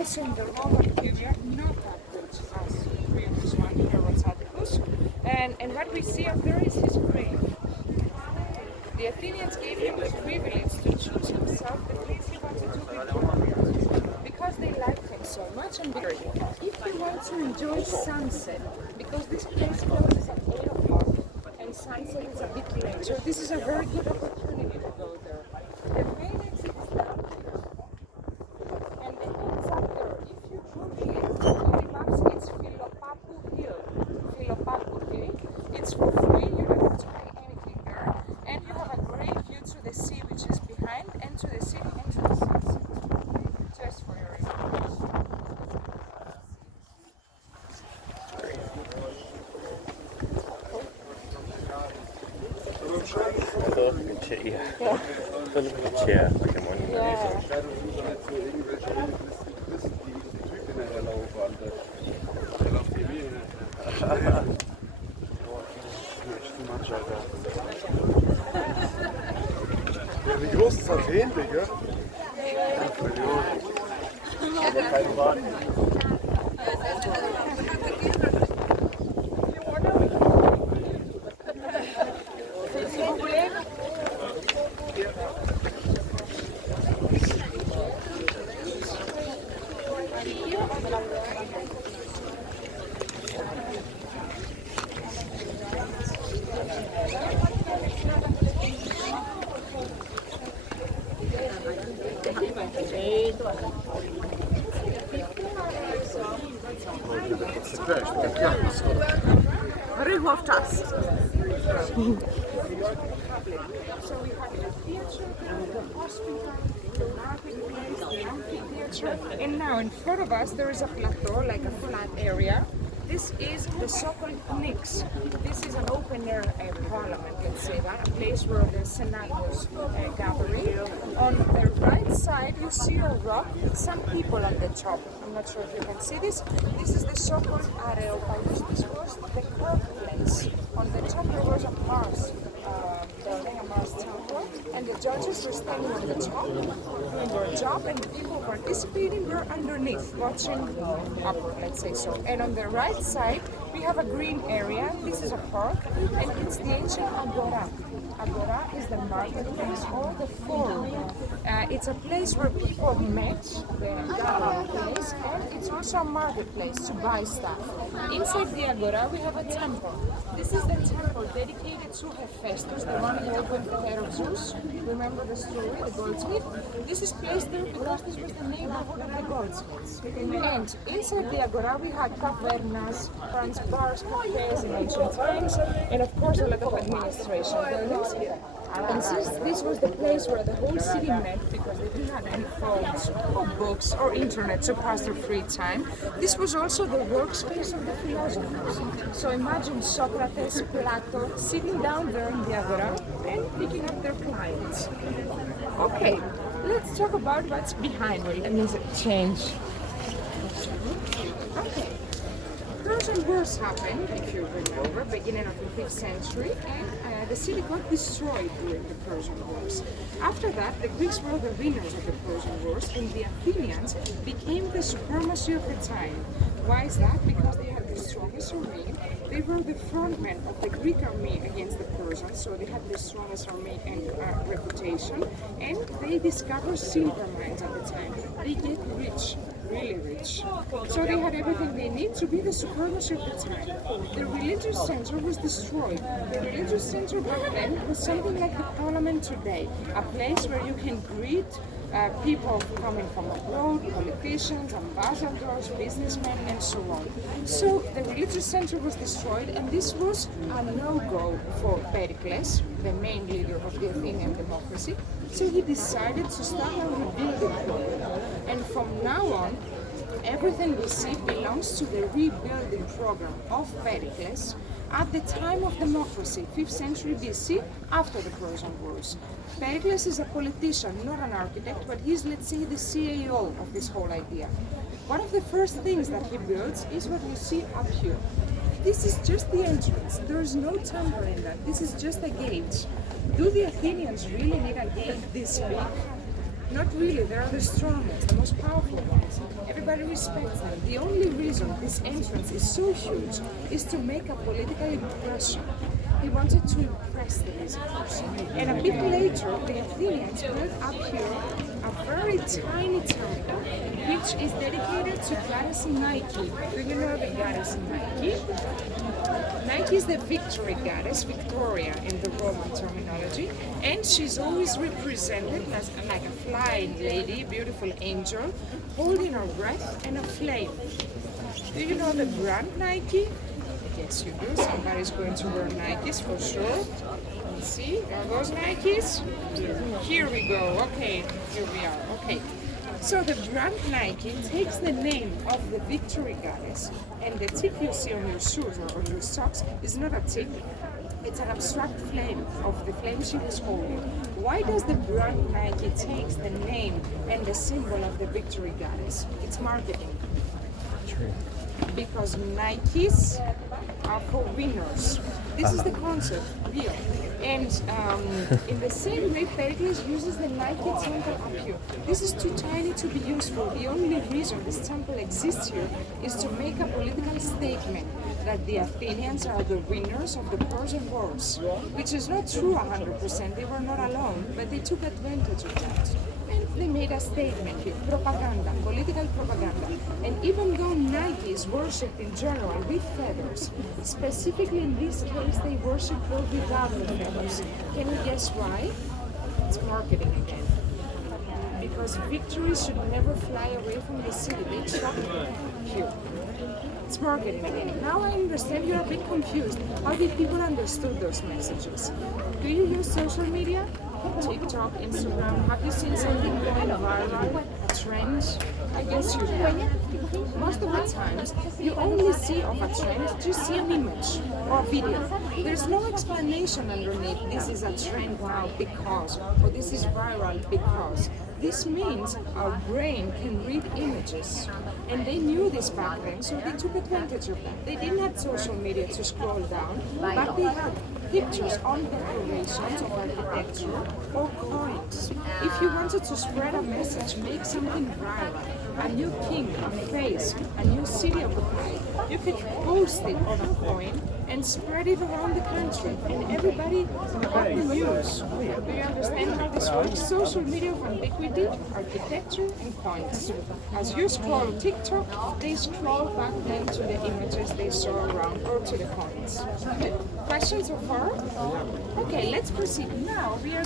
also in the Roman period, not that good as the previous one, here was Atticus. And what we see up there is his grave. The Athenians gave him the privilege to choose himself the place he wanted to be because they liked him so much. And if you want to enjoy sunset, because this place closes at 8 o'clock and sunset is a bit later, this is a very good opportunity to go there. The main exit is down here. And the hill is up there. If you Google it, Google Maps, it's Philopappou Hill. Philopappou Hill. It's for free, you don't have to pay anything there. And you have a great view to the sea, which is behind, and to the city and to the sunset. Just for your information. Chair. Wie groß ist Athen, Digga? Aber kein Wagen. Rychło w czas. So we have the theatre, the hospital, the marketplace, the amphitheatre, and now in front of us there is a plateau, like a flat area. This is the so-called Nix. This is an open-air parliament, let's say that, a place where the Senate was gathering. On the right side, you see a rock with some people on the top. I'm not sure if you can see this. This is the so-called Acropolis. This was the court place. On the top there was a Mars building, a Mars temple, and the judges were standing on the top doing their job, and the people participating were underneath, watching upward, let's say so. And on the right side, we have a green area. This is a park, and it's the ancient Agora. Agora is the marketplace or the forum. It's a place where people met, the place, and it's also a marketplace to buy stuff. Inside the Agora, we have a temple. This is the temple dedicated to Hephaestus, the one who opened the head of Zeus. Remember the story, the goldsmith? This is placed there because this was the neighborhood of the goldsmiths. And inside the Agora, we had cavernas, bars, cafes in ancient times, and of course a lot of administration buildings. And since this was the place where the whole city met, because they didn't have any phones or books or internet to pass their free time, this was also the workspace of the philosophers. So imagine Socrates, Plato sitting down there in the Agora and picking up their clients. Okay, let's talk about what's behind. Wait, let me change. Okay. Persian Wars happened, if you remember, beginning of the 5th century, and the city got destroyed during the Persian Wars. After that, the Greeks were the winners of the Persian Wars, and the Athenians became the supremacy of the time. Why is that? Because they had the strongest army. They were the frontmen of the Greek army against the Persians, so they had the strongest army and reputation, and they discovered silver mines at the time. They get rich. Really rich. So they had everything they need to be the supremacy of the time. The religious center was destroyed. The religious center back then was something like the parliament today, a place where you can greet people coming from abroad, politicians, ambassadors, businessmen, and so on. So the religious center was destroyed, and this was a no-go for Pericles, the main leader of the Athenian democracy. So he decided to start a rebuilding program. And from now on, everything we see belongs to the rebuilding program of Pericles at the time of democracy, 5th century BC, after the Persian Wars. Pericles is a politician, not an architect, but he's, let's say, the CEO of this whole idea. One of the first things that he builds is what you see up here. This is just the entrance. There's no temple in that. This is just a gate. Do the Athenians really need a gate this big? Not really, they are the strongest, the most powerful ones. Everybody respects them. The only reason this entrance is so huge is to make a political impression. He wanted to impress the visitors. And a bit later, the Athenians built up here a very tiny temple which is dedicated to goddess Nike. Do you know the goddess Nike? Nike is the victory goddess, Victoria in the Roman terminology, and she's always represented as like a flying lady, beautiful angel, holding her breath and a flame. Do you know the brand Nike? Yes, you do. Somebody's going to wear Nikes for sure. See, are those Nikes? Here we go. Okay, here we are. Okay. So the brand Nike takes the name of the victory goddess, and the tip you see on your shoes or on your socks is not a tip. It's an abstract flame of the flame she was holding. Why does the brand Nike takes the name and the symbol of the victory goddess? It's marketing. Because Nikes are for winners. This is the concept, real. And in the same way, Pericles uses the Nike temple up here. This is too tiny to be useful. The only reason this temple exists here is to make a political statement that the Athenians are the winners of the Persian Wars, which is not true 100%. They were not alone, but they took advantage of that. And they made a statement with propaganda, political propaganda. And even though Nike is worshipped in general with feathers, specifically in this case they worship her without the feathers. Can you guess why? It's marketing again. Because victory should never fly away from the city. They trap her here. It's marketing again. Now I understand you're a bit confused. How did people understood those messages? Do you use social media? TikTok, Instagram? Have you seen something going viral? A trend? I guess you have. Most of the times, you only see of a trend, just see an image or a video. There's no explanation underneath. This is a trend now because, or this is viral because. This means our brain can read images, and they knew this back then, so they took advantage of that. They didn't have social media to scroll down, but they had pictures on decorations of architecture or coins. If you wanted to spread a message, make something viral, a new king, a face, a new city occupied, you could post it on a coin and spread it around the country, and everybody got the news. Do you understand how this works? Social media of antiquity, architecture, and coins. As you scroll TikTok, they scroll back then to the images they saw around or to the coins. Questions so far? Okay, let's proceed. Now we are